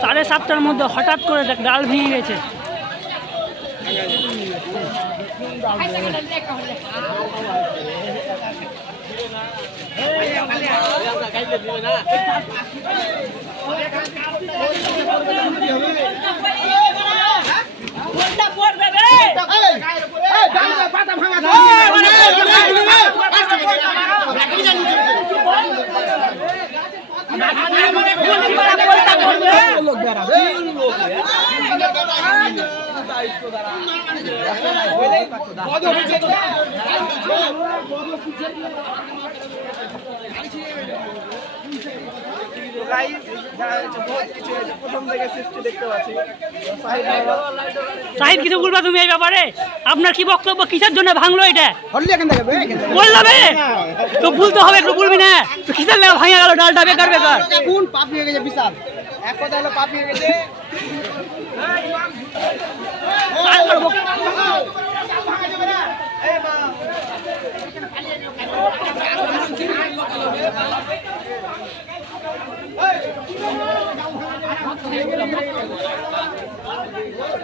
7:30টার মধ্যে হঠাৎ করে ডাল ভেঙে গেছে। সাহিদ কিছু বলবা তুমি এই ব্যাপারে? আপনার কি বক্তব্য? কিসের জন্য ভাঙলো এটা? বললাম তো বলতে হবে, একটু বলবি না তো কিসের লেগে ভাঙা গেল ডালটা? বেকার বেকার কোন পাপ হয়ে গেছে বিশাল, এক কথা হলো পাপ হয়ে গেছে।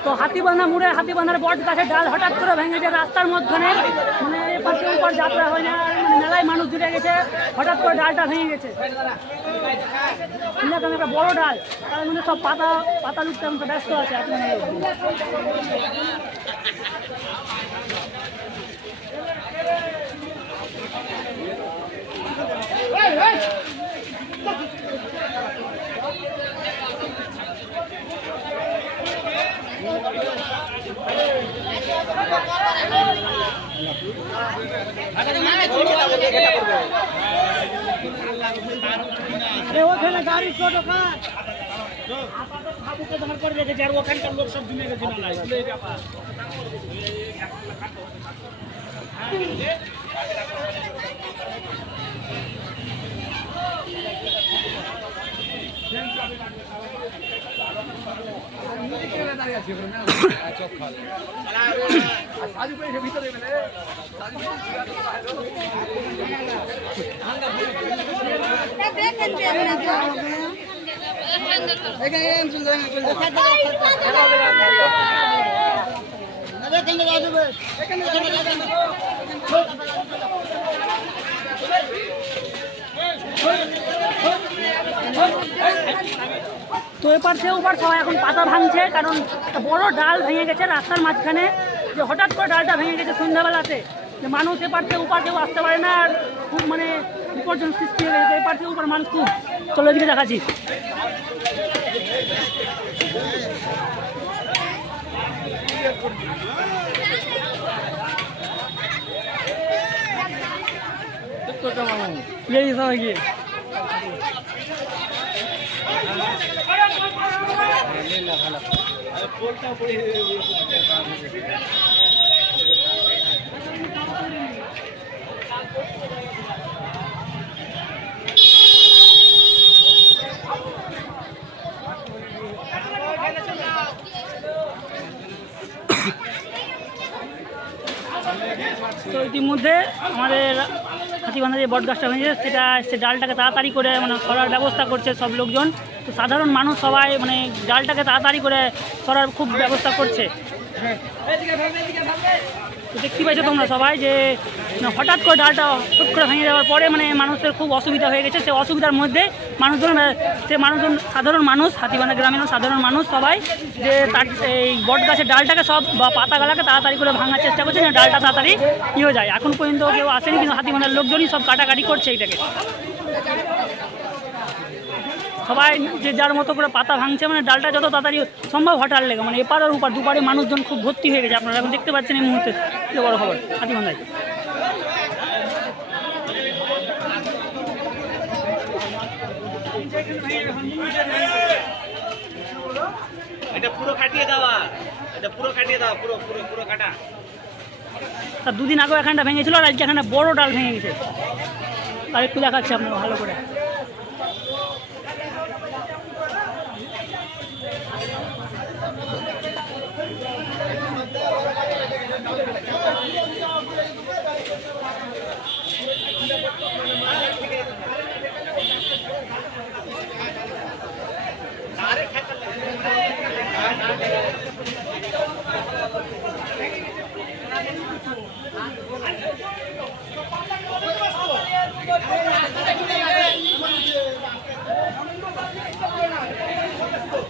তো হাতিবান্ধা মোড়ে হাতিবান্ধার বট গাছের ডাল হঠাৎ করে ভেঙে যায় রাস্তার মধ্যখানে, মানে পাশে উপর যাত্রা হয় না, মানে মেলায় মানুষ জুড়ে গেছে, হঠাৎ করে ডালটা ভেঙে গেছে। একটা বড় ডাল, তার মানে সব পাতা লুটতে আমাকে ব্যস্ত আছে। ওখানে গাড়ি ছোটো করে রেখেছে আর ওখানকার লোক সব জমে গেছে। তো এপার থেকে ওপার সবাই এখন পাতা ভাঙছে, কারণ বড় ডাল ভেঙে গেছে রাস্তার মাঝখানে। যে হঠাৎ করে ডালটা ভেঙে গেছে সন্ধ্যাবেলাতে, যে মানুষ এপার থেকে ওপার কেউ আসতে পারে না, আর খুব মানে বিপর্যয় সৃষ্টি হয়ে গেছে। এপার থেকে ওপার মানুষ খুব। চলো এদিকে দেখাচ্ছি। তো ইতিমধ্যে আমাদের হাতিবান্ধা যে বট গাছটা ভেঙেছে সেটা সে ডালটাকে তাড়াতাড়ি করে মানে সরার ব্যবস্থা করছে সব লোকজন। তো সাধারণ মানুষ সবাই মানে ডালটাকে তাড়াতাড়ি করে সরার খুব ব্যবস্থা করছে। তো দেখতে পাইছো তোমরা সবাই যে হঠাৎ করে ডালটা হুট করে ভেঙে যাওয়ার পরে মানে মানুষের খুব অসুবিধা হয়ে গেছে। সে অসুবিধার মধ্যে মানুষজন সাধারণ মানুষ, হাতিবান্ধা গ্রামীণ সাধারণ মানুষ সবাই যে তার এই বট গাছের ডালটাকে সব বা পাতাগুলাকে তাড়াতাড়ি করে ভাঙার চেষ্টা করছে, যেন ডালটা তাড়াতাড়ি হয়ে যায়। এখন পর্যন্ত কেউ আসেনি, কিন্তু হাতিবান্ধার লোকজনই সব কাটাকাটি করছে এটাকে। সবাই যে যার মতো করে পাতা ভাঙছে, মানে ডালটা যত তাড়াতাড়ি সম্ভব হটার লেগে, মানে এপার আর ওপার দুপারে মানুষজন খুব ভর্তি হয়ে গেছে। আপনারা এখন দেখতে পাচ্ছেন এই মুহূর্তে বড় খবর হাতিবান্ধায়। এটা পুরো কাটিয়ে দেওয়া, এটা পুরো কাটিয়ে দেওয়া, পুরো পুরো পুরো কাটা। তার দুদিন আগেও এখানটা ভেঙেছিল, আর আজকে এখানে বড় ডাল ভেঙে গেছে। আর একটু দেখাচ্ছি আপনারা ভালো করে। আরে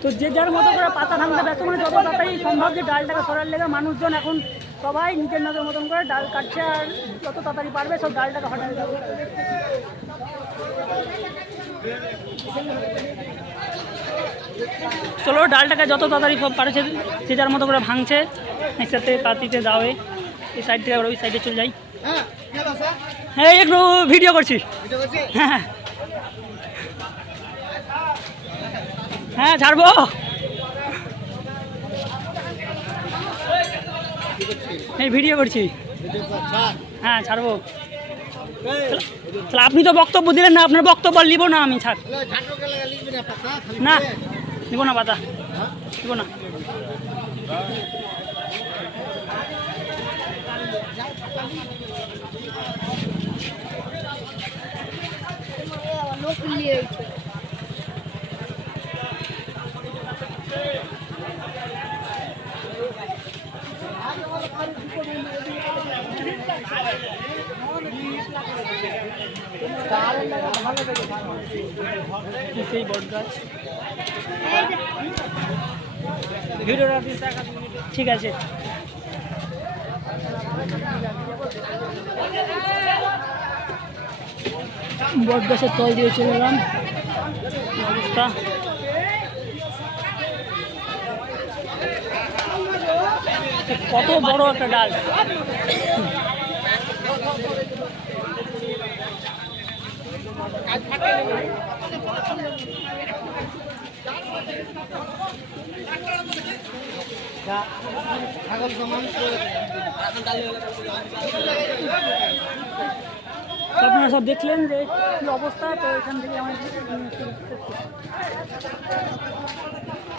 তো যে যার মতো করে পাতা ভাঙতে ব্যস্ত, মানে যত তাড়াতাড়ি সম্ভব যে ডালটাকে সরার লেগে মানুষজন এখন সবাই নিজের নিজের মতন করে ডাল কাটছে, আর যত তাড়াতাড়ি পারবে সব ডালটাকে হটাতে দেবে। চলো ডালটাকে যত তাড়াতাড়ি সব পারছে যে যার মতো করে ভাঙছে, একসাথে পাতিতে দাওয়ে এই সাইড থেকে আবার ওই সাইডে চলে যাই। হ্যাঁ একটু ভিডিও করছি। হ্যাঁ হ্যাঁ ছাড়বো। এই ভিডিও করছি। হ্যাঁ ছাড়বো। তাহলে আপনি তো বক্তব্য দিলেন না, আপনার বক্তব্য নিব না আমি। ছাড় না, নিব না পাতা, নিব না। সেই বট গাছ ভিডিওটা ঠিক আছে। বট গাছের তল দিয়ে চলে এলাম, অবস্থা। কত বড় একটা ডাল। আপনারা সব দেখলেন যে কি অবস্থা। তো এখান থেকে